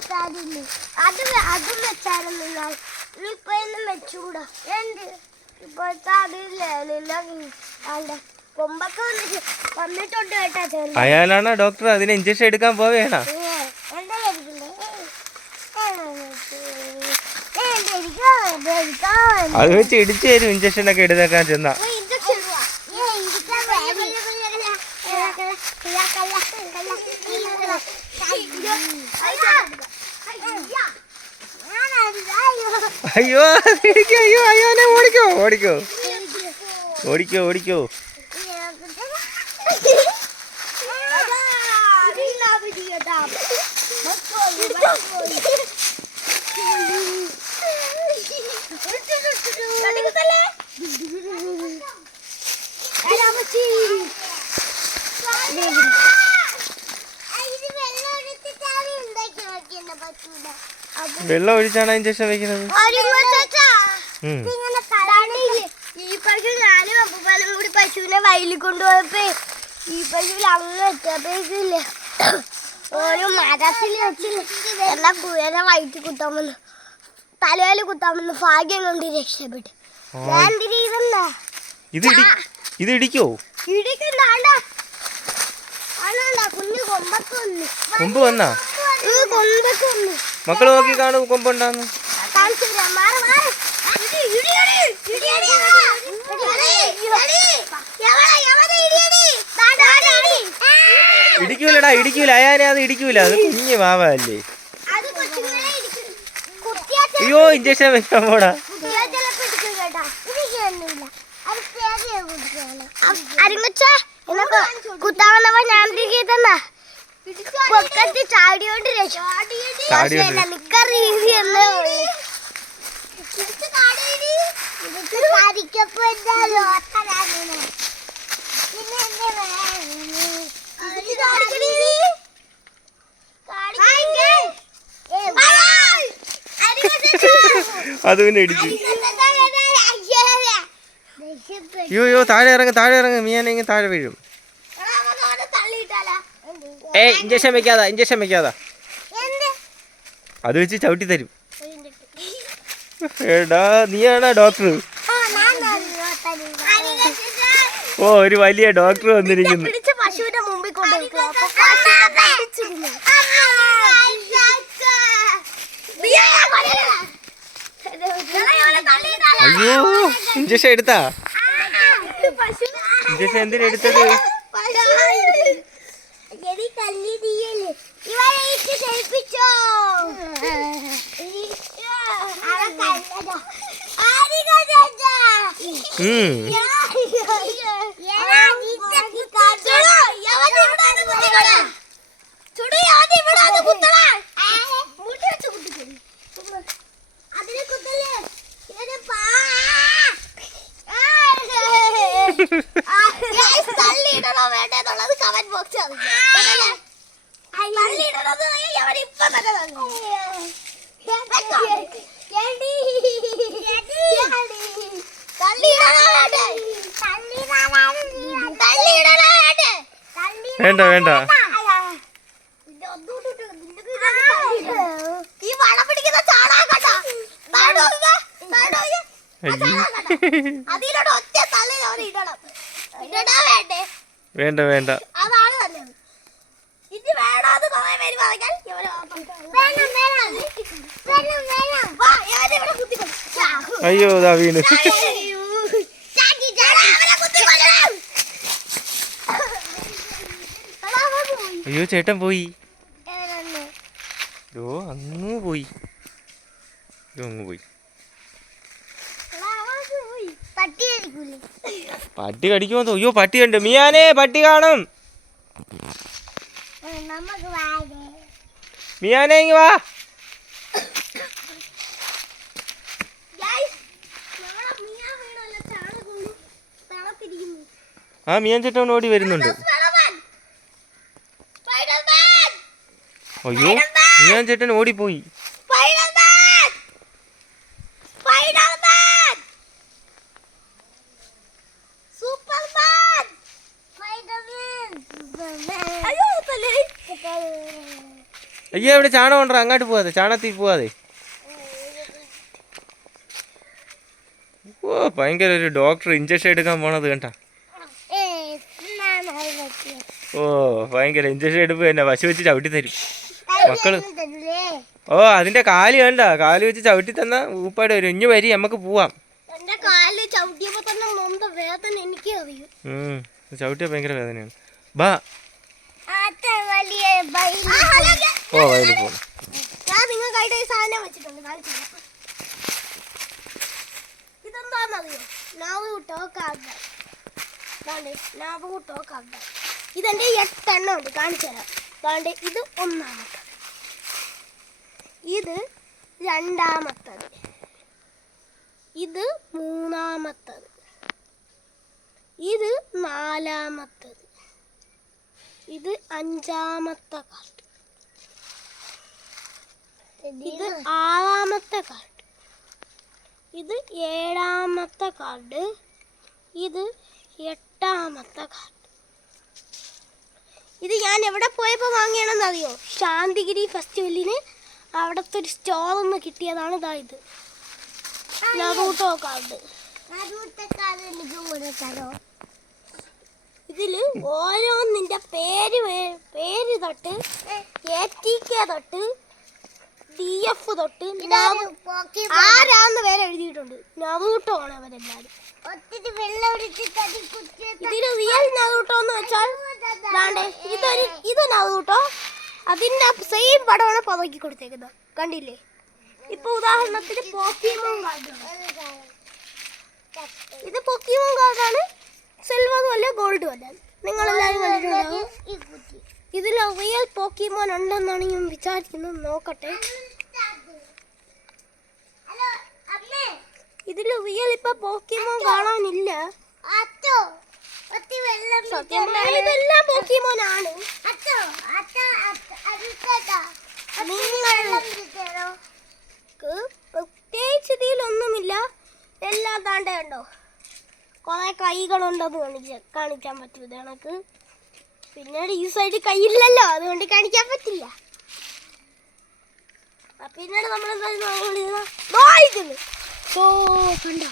വെച്ചാലില്ലേ? അത് അതും വെച്ചായിരുന്നു ഞാൻ ഇപ്പൊ ഒന്നും വെച്ചുകൂടാ. എന്ത്? ഇപ്പോഴത്തെ അതില്ലേ അല്ല കൊമ്പൊക്കെ വന്നിട്ട് വന്നിട്ടുണ്ട് കേട്ടാ ചെറുത്. അയാളാണോ ഡോക്ടർ അതിന് ഇഞ്ചക്ഷൻ എടുക്കാൻ പോവേണ? അത് വെച്ച് ഇടിച്ചു തരും. ഇഞ്ചക്ഷൻ ഒക്കെ എടുത്തേക്കാൻ ചെന്നാ. അയ്യോ അയ്യോ അയ്യോ അയ്യോനെ ഓടിക്കോ ഓടിക്കോ. ഓടിക്കോ ഓടിക്കോ. വെള്ളം ഒഴിച്ചാണ് ഇഞ്ചക്ഷൻ വെക്കുന്നത്. കൂടി പശുവിനെ വയലിൽ കൊണ്ടുപോയപ്പോ ഈ പശുവിൽ അങ്ങ് എത്തിയപ്പോഴേക്കില്ലേ ഒരു മരത്തിൽ വെച്ചില്ല എന്നാ കുയനെ വയറ്റിൽ കുത്താൻ വന്നു. തലവേല കുത്താൻ വന്നു. ഭാഗ്യം കൊണ്ട് രക്ഷപ്പെട്ടു. ഞാൻ എന്തിനാ ഇത് ഇത് ഇടിക്കോ? ഇടിക്കണ്ട കൊമ്പൊക്കെ വന്നു. കൊമ്പ് വന്നാ? കൊമ്പൊക്കെ വന്നു. മക്കൾ നോക്കി കാണും കൊമ്പുണ്ടാന്ന്. ഇടിക്കൂലടാ ഇടിക്കൂല. അയാനെ അത് ഇടിക്കൂല. അത് കുഞ്ഞു മാവല്ലേ അയ്യോ ഇഞ്ചക്ഷൻ വെക്കാൻ പോടാ. ഞാൻ തിരികെത്തന്നാ പൊക്കത്ത് ചാടിയോണ്ട് ചാടിയോണ്ട് നിക്കറിയെന്നേ ഉള്ളു അത് പിന്നെ ഇടിച്ചു അയ്യോ അയ്യോ. താഴെ ഇറങ്ങ താഴെ ഇറങ്ങ. മീനെങ്കിൽ താഴെ വീഴും. ഏ ഇഞ്ചക്ഷൻ വെക്കാതാ ഇഞ്ചക്ഷൻ വെക്കാതാ. അത് വെച്ച് ചവിട്ടി തരും. എടാ നീയാണോ ഡോക്ടർ ഓ ഒരു വലിയ ഡോക്ടർ വന്നിരിക്കുന്നു. അയ്യോ ഇഞ്ചക്ഷൻ എടുത്താ? ഇഞ്ചക്ഷൻ എന്തിനാ lidi ele. E olha isso, ele pichou. Pichou. Arigatou. Arigatou. Hum. Comment അറിയിക്കാം. തള്ളിയിടണത് യവൻ ഇപ്പൊ തന്നെ തന്നു. വേണ്ടേ? വേണ്ടേ? ഈ വളം പിടിക്കുന്ന ചാടാൻ കണ്ടോ? അതിനോട് ഒറ്റ തള്ളി അവന് ഇടണം. ഇടണോ വേണ്ടേ? വേണ്ട വേണ്ട. അയ്യോ ഇതാ വീണ്. അയ്യോ. ചേട്ടൻ പോയി? ഓ അങ്ങ് പോയി. അങ്ങ് പോയി എടാ, അവൻ പോയി. പട്ടിയായിരിക്കൂലേ? പട്ടി കടിക്കുമോ അയ്യോ പട്ടി ഉണ്ട് മിയാനെ പട്ടി കാണും. മിയാനെ ഇങ്ങ് വാ. ആ മിയാൻ ചേട്ടൻ ഓടി വരുന്നുണ്ട്! അയ്യോ മിയാൻ ചേട്ടൻ ഓടിപ്പോയി. അയ്യോ. ഇവിടെ ചാണകം ഉണ്ടോ? അങ്ങോട്ട് പോവാതെ. ചാണകത്തിൽ പോവാതെ. ഓ ഭയങ്കര ഒരു ഡോക്ടർ ഇഞ്ചക്ഷൻ എടുക്കാൻ പോണത് കണ്ട. പറ്റിയത്? ഓ ഭയങ്കര ഇഞ്ചക്ഷൻ എടുപ്പ് തന്നെ. പശു വെച്ച് ചവിട്ടി തരും. മക്കൾ. ഓ അതിന്റെ കാൽ വേണ്ട കാൽ വെച്ച് ചവിട്ടി തന്ന ഊപ്പാട് വരും ഇഞ്ഞു വരി നമുക്ക് പോവാം. ചവിട്ടിയ ഭയങ്കര വേദനയാണ്. ബാ. വലിയ ഓ വയലിൽ പോകും ഞാൻ നിങ്ങൾക്കായിട്ട് സാധനം വെച്ചിട്ടുണ്ട്. കാണിച്ചു തരാം. ഇതെന്താന്നറിയോ നാവുകൂട്ടോ കാർഡ് ദാണ്ടേ നാവുകൂട്ടോ കാർഡ് ഇതെന്റെ എട്ടെണ്ണം ഉണ്ട്. കാണിച്ചു തരാം. ഇത് ഒന്നാമത്തത്. ഇത് രണ്ടാമത്തത്. ഇത് മൂന്നാമത്തത്. ഇത് നാലാമത്തത്. ഇത് അഞ്ചാമത്തെ കാർഡ്. ഇത് ആറാമത്തെ കാർഡ് ഇത് ഏഴാമത്തെ കാർഡ് ഇത് എട്ടാമത്തെ കാർഡ് ഇത് ഞാൻ എവിടെ പോയപ്പോൾ വാങ്ങിയാണെന്ന് അറിയോ ശാന്തിഗിരി ഫെസ്റ്റിവലിന് അവിടുത്തെ ഒരു സ്റ്റോറിൽ നിന്ന് കിട്ടിയതാണ് ഇതാ. ഇത് നറൂട്ടോ കാർഡ് ഇതിൽ ഓരോന്നിന്റെ പേര് പേര് തൊട്ട് എ ടി കെ തൊട്ട് ഡി എഫ് തൊട്ട് ആരാന്ന് പേര് എഴുതിയിട്ടുണ്ട്. നവൂട്ടോ ആണ് അവരെല്ലാരും ഇതിൽ റിയൽ നവൂട്ടോ എന്ന് വെച്ചാൽ വേണ്ടേ ഇതൊരു ഇത് നവൂട്ടോ? അതിന്റെ സെയിം പടമാണ് പുറക്കി കൊടുത്തേക്കുന്നത്. കണ്ടില്ലേ? ഇപ്പൊ ഉദാഹരണത്തിന് പോക്കിമോൻ കാർഡ് ഇത് പൊക്കിമോൻ കാർഡാണ്. സിൽവറും അല്ല ഗോൾഡും അല്ല. നിങ്ങളെല്ലാവരും കണ്ടിട്ടുണ്ടാവും. ഇതിൽ റിയൽ പോക്കിമോൻ ഉണ്ടെന്നാണ് ഞാൻ വിചാരിക്കുന്നത്. നോക്കട്ടെ. ഇതിൽ റിയൽ ഇപ്പൊ പോക്കിമോൻ കാണാനില്ല. ഇതെല്ലാം പോക്കിമോൻ ആണ്. പ്രത്യേകിച്ച് ഇതിലൊന്നുമില്ല. എല്ലാം താണ്ട കണ്ടോ? കുറെ കൈകളുണ്ടെന്ന് കാണിച്ച കാണിക്കാൻ പറ്റും ഇത് കണക്ക്. പിന്നീട് ഈ സൈഡ് കൈയില്ലല്ലോ അതുകൊണ്ട് കാണിക്കാൻ പറ്റില്ല. പിന്നീട് നമ്മൾ എന്താ വായിക്കുന്നു സോ കണ്ടോ